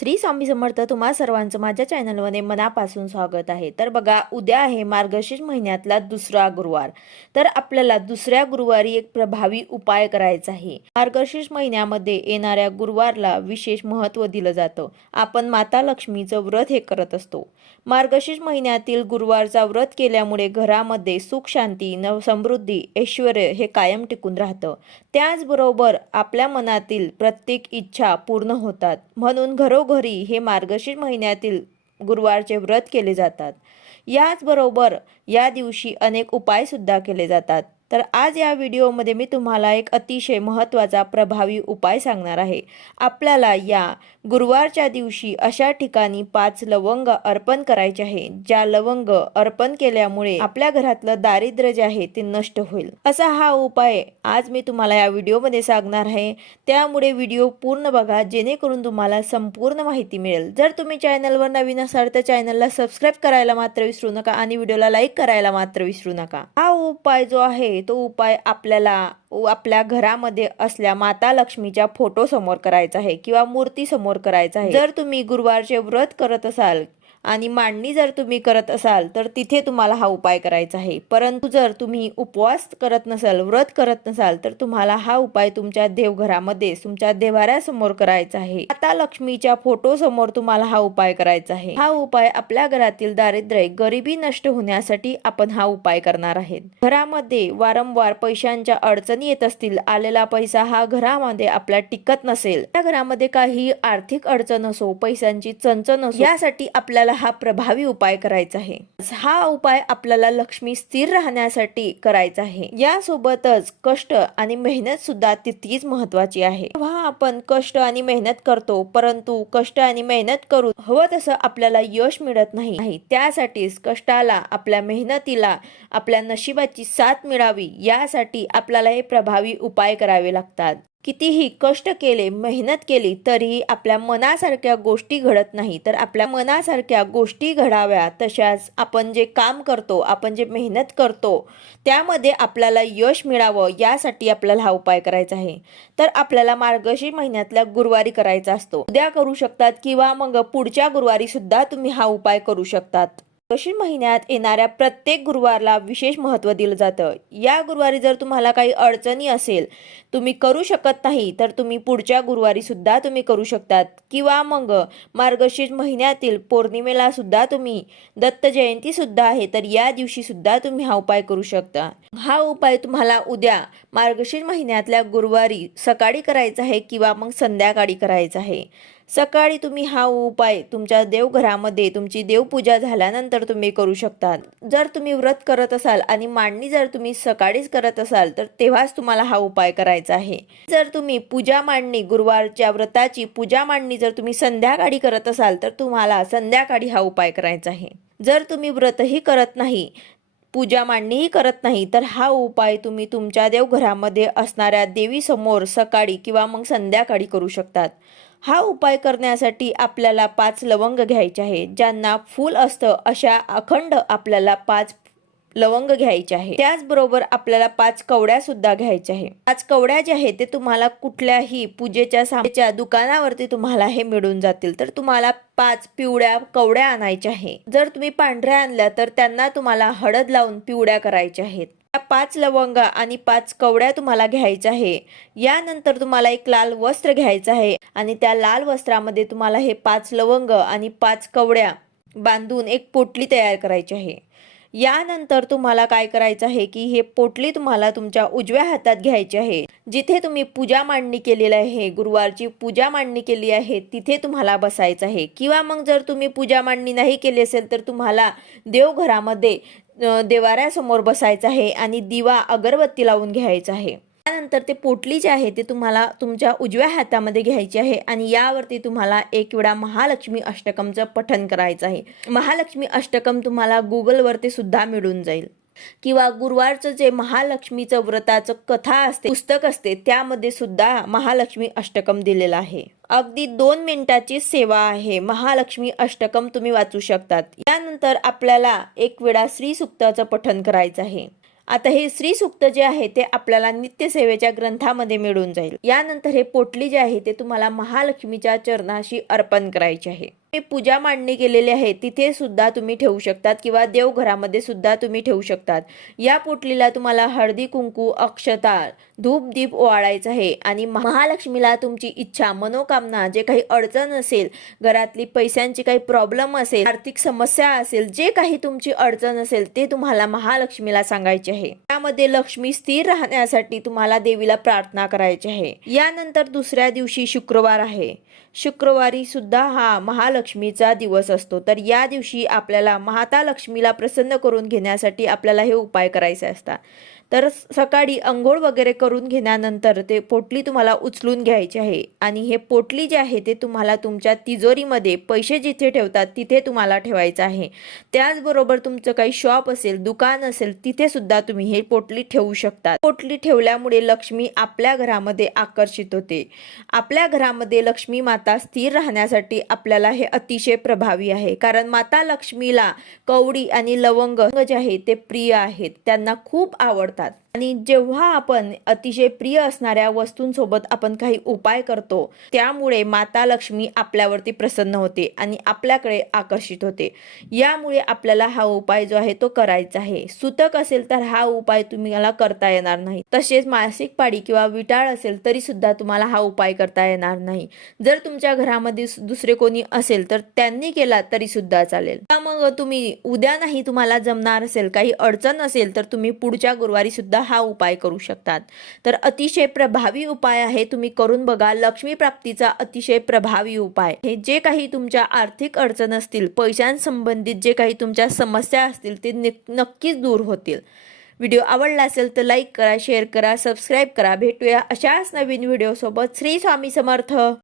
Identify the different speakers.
Speaker 1: श्री स्वामी समर्थ तुम्हा सर्वांचं माझ्या चॅनलमध्ये मनापासून स्वागत आहे. तर बघा उद्या आहे मार्गशीर्ष महिन्यातला दुसरा गुरुवार. तर आपल्याला दुसऱ्या गुरुवारी एक प्रभावी उपाय करायचा आहे. मार्गशीर्ष महिन्यामध्ये येणाऱ्या गुरुवारला विशेष महत्त्व दिलं जातं. आपण माता लक्ष्मीचं व्रत हे करत असतो. मार्गशीर्ष महिन्यातील गुरुवारचा व्रत केल्यामुळे घरामध्ये सुख शांती नव समृद्धी ऐश्वर हे कायम टिकून राहतं. त्याचबरोबर आपल्या मनातील प्रत्येक इच्छा पूर्ण होतात. म्हणून घरो भरी हे मार्गशीर महिन्यातील गुरुवारचे व्रत केले जातात. याचबरोबर या दिवशी अनेक उपायसुद्धा केले जातात. तर आज या व्हिडिओमध्ये मी तुम्हाला एक अतिशय महत्त्वाचा प्रभावी उपाय सांगणार आहे. आपल्याला या गुरुवारच्या दिवशी अशा ठिकाणी पाच लवंग अर्पण करायचे आहे ज्या लवंग अर्पण केल्यामुळे आपल्या घरातलं दारिद्र्य जे आहे ते नष्ट होईल. असा हा उपाय आज मी तुम्हाला या व्हिडिओमध्ये सांगणार आहे. त्यामुळे व्हिडिओ पूर्ण बघा जेणेकरून तुम्हाला संपूर्ण माहिती मिळेल. जर तुम्ही चॅनलवर नवीन असाल तर चॅनलला सबस्क्राईब करायला मात्र विसरू नका आणि व्हिडिओला लाईक करायला मात्र विसरू नका. हा उपाय जो आहे तो उपाय आपल्याला आपल्या घरामध्ये असल्या माता लक्ष्मीच्या फोटो समोर करायचा आहे किंवा मूर्ती समोर करायचा आहे. जर तुम्ही गुरुवारचे व्रत करत असाल आणि मांडणी जर तुम्ही करत असाल तर तिथे तुम्हाला हा उपाय करायचा आहे. परंतु जर तुम्ही उपवास करत नसाल व्रत करत नसाल तर तुम्हाला हा उपाय तुमच्या देवघरामध्ये तुमच्या देवाऱ्यासमोर करायचा आहे. माता लक्ष्मीच्या फोटो समोर तुम्हाला हा उपाय करायचा आहे. हा उपाय आपल्या घरातील दारिद्र्य गरिबी नष्ट होण्यासाठी आपण हा उपाय करणार आहेत. घरामध्ये वारंवार पैशांच्या अडचणी येत असतील आलेला पैसा हा घरामध्ये आपला टिकत नसेल. त्या घरामध्ये काही आर्थिक अडचण असो पैशांची चणचण असो यासाठी आपल्याला हा प्रभावी उपाय करायचा आहे. हा उपाय आपल्याला लक्ष्मी स्थिर राहण्यासाठी करायचा आहे. यासोबतच कष्ट आणि मेहनत सुद्धा तितकीच महत्वाची आहे. जेव्हा आपण कष्ट आणि मेहनत करतो परंतु कष्ट आणि मेहनत करून हवं तसं आपल्याला यश मिळत नाही नाही. त्यासाठीच कष्टाला आपल्या मेहनतीला आपल्या नशिबाची साथ मिळावी यासाठी आपल्याला हे प्रभावी उपाय करावे लागतात. कितीही कष्ट केले मेहनत केली तरीही आपल्या मनासारख्या गोष्टी घडत नाही. तर आपल्या मनासारख्या गोष्टी घडाव्या तशाच आपण जे काम करतो आपण जे मेहनत करतो त्यामध्ये आपल्याला यश मिळावं यासाठी आपल्याला हा उपाय करायचा आहे. तर आपल्याला मार्गशी महिन्यातल्या गुरुवारी करायचा असतो. उद्या करू शकतात किंवा मग पुढच्या गुरुवारी सुद्धा तुम्ही हा उपाय करू शकतात. मार्गशीर्ष महिन्यात येणाऱ्या प्रत्येक गुरुवारला विशेष महत्त्व दिलं जातं. या गुरुवारी जर तुम्हाला काही अडचणी असेल तुम्ही करू शकत नाही तर तुम्ही पुढच्या गुरुवारी सुद्धा तुम्ही करू शकतात. किंवा मग मार्गशीर्ष महिन्यातील पौर्णिमेला सुद्धा तुम्ही दत्त जयंती सुद्धा आहे तर या दिवशी सुद्धा तुम्ही हा उपाय करू शकता. हा उपाय तुम्हाला उद्या मार्गशीर्ष महिन्यातल्या गुरुवारी सकाळी करायचा आहे किंवा मग संध्याकाळी करायचा आहे. सकाळी तुम्ही हा उपाय तुमच्या देवघरामध्ये तुमची देवपूजा झाल्यानंतर तुम्ही करू शकता जर तुम्ही व्रत करत असाल आणि मांडणी जर तुम्ही सकाळीच करत असाल तर तेव्हाच तुम्हाला हा उपाय करायचा आहे. जर तुम्ही पूजा मांडणी गुरुवारच्या व्रताची पूजा मांडणी जर तुम्ही संध्याकाळी करत असाल तर तुम्हाला संध्याकाळी हा उपाय करायचा आहे. जर तुम्ही व्रतही करत नाही पूजा मांडणीही करत नाही तर हा उपाय तुम्ही तुमच्या देवघरामध्ये असणाऱ्या देवीसमोर सकाळी किंवा मग संध्याकाळी करू शकतात. हा उपाय करण्यासाठी आपल्याला पाच लवंग घ्यायचे आहे ज्यांना फूल असतं अशा अखंड आपल्याला पाच लवंग घ्यायचे आहे त्याचबरोबर आपल्याला पाच कवड्या सुद्धा घ्यायच्या आहे पाच कवड्या ज्या आहेत ते तुम्हाला कुठल्याही पूजेच्या सामच्या दुकानावरती तुम्हाला हे मिळून जातील. तर तुम्हाला पाच पिवळ्या कवड्या आणायच्या आहे जर तुम्ही पांढऱ्या आणल्या तर त्यांना तुम्हाला हळद लावून पिवळ्या करायच्या आहेत. पाच लवंगा आणि पाच कवड्या तुम्हाला घ्यायच्या आहे. यानंतर तुम्हाला एक लाल वस्त्र घ्यायचं आहे आणि त्या लाल वस्त्रामध्ये तुम्हाला हे पाच लवंग आणि पाच कवड्या बांधून एक पोटली तयार करायची आहे. यानंतर तुम्हाला काय करायचं आहे की हे पोटली तुम्हाला तुमच्या उजव्या हातात घ्यायची आहे. जिथे तुम्ही पूजा मांडणी केलेली आहे गुरुवारची पूजा मांडणी केली आहे तिथे तुम्हाला बसायचं आहे. किंवा मग जर तुम्ही पूजा मांडणी नाही केली असेल तर तुम्हाला देवघरामध्ये देवाऱ्यासमोर बसायचं आहे आणि दिवा अगरबत्ती लावून घ्यायचा आहे. त्यानंतर ते पोटली जे आहे ते तुम्हाला तुमच्या उजव्या हातामध्ये घ्यायची आहे आणि यावरती तुम्हाला एक वेळा महालक्ष्मी अष्टकमचं पठन करायचं आहे. महालक्ष्मी अष्टकम तुम्हाला गुगलवरती सुद्धा मिळून जाईल. किंवा गुरुवारचं जे महालक्ष्मीचं व्रताचं कथा असते पुस्तक असते त्यामध्ये सुद्धा महालक्ष्मी अष्टकम दिलेलं आहे. अगदी दोन मिनिटाची सेवा आहे. महालक्ष्मी अष्टकम तुम्ही वाचू शकतात. यानंतर आपल्याला एक वेळा श्री सुक्ताचं पठन करायचं आहे. आता हे श्रीसुक्त जे आहे ते आपल्याला नित्यसेवेच्या ग्रंथामध्ये मिळून जाईल. यानंतर हे पोटली जे आहे ते तुम्हाला महालक्ष्मीच्या चरणाशी अर्पण करायचे आहे. पूजा मांडणी केलेली आहे तिथे सुद्धा तुम्ही ठेवू शकतात किंवा देवघरामध्ये सुद्धा तुम्ही ठेवू शकतात. या पोटलीला तुम्हाला हळदी कुंकू अक्षता धूप दीप ओवाळायचं आहे आणि महालक्ष्मीला तुमची इच्छा मनोकामना जे काही अडचण असेल घरातली पैशांची काही प्रॉब्लेम असेल आर्थिक समस्या असेल जे काही तुमची अडचण असेल ते तुम्हाला महालक्ष्मीला सांगायचे आहे. त्यामध्ये लक्ष्मी स्थिर राहण्यासाठी तुम्हाला देवीला प्रार्थना करायची आहे. यानंतर दुसऱ्या दिवशी शुक्रवार आहे. शुक्रवारी सुद्धा हा महालक्ष्मीचा दिवस असतो. तर या दिवशी आपल्याला महाता लक्ष्मीला प्रसन्न करून घेण्यासाठी आपल्याला हे उपाय करायचे असतात. तर सकाळी अंघोळ वगैरे करून घेण्यानंतर ते पोटली तुम्हाला उचलून घ्यायची आहे. आणि हे पोटली जे आहे ते तुम्हाला तुमच्या तिजोरीमध्ये पैसे जिथे ठेवतात तिथे तुम्हाला ठेवायचं आहे. त्याचबरोबर तुमचं काही शॉप असेल दुकान असेल तिथे सुद्धा तुम्ही हे पोटली ठेवू शकता. पोटली ठेवल्यामुळे लक्ष्मी आपल्या घरामध्ये आकर्षित होते. आपल्या घरामध्ये लक्ष्मी माता स्थिर राहण्यासाठी आपल्याला हे अतिशय प्रभावी आहे. कारण माता लक्ष्मीला कवडी आणि लवंग जे आहे ते प्रिय आहेत. त्यांना खूप आवडतात. आणि जेव्हा आपण अतिशय प्रिय असणाऱ्या वस्तूंसोबत आपण काही उपाय करतो त्यामुळे माता लक्ष्मी आपल्यावरती प्रसन्न होते आणि आपल्याकडे आकर्षित होते. यामुळे आपल्याला हा उपाय जो आहे तो करायचा आहे. सुतक असेल तर हा उपाय तुम्हाला करता येणार नाही. तसेच मासिक पाळी किंवा विटाळ असेल तरी सुद्धा तुम्हाला हा उपाय करता येणार नाही. जर तुमच्या घरामध्ये दुसरे कोणी असेल तर त्यांनी केला तरी सुद्धा चालेल. मग तुम्ही उद्या नाही तुम्हाला जमणार असेल काही अडचण असेल तर तुम्ही पुढच्या गुरुवारी सुद्धा हा उपाय करू शकतात. तर अतिशय प्रभावी उपाय आहे तुम्ही करून बघा. लक्ष्मी प्राप्तीचा अतिशय प्रभावी उपाय. हे जे काही तुमच्या आर्थिक अडचण असतील पैशांसंबंधित जे काही तुमच्या समस्या असतील ते नक्कीच दूर होतील. व्हिडिओ आवडला असेल तर लाईक करा शेअर करा सबस्क्राईब करा. भेटूया अशाच नवीन व्हिडिओसोबत. श्री स्वामी समर्थ.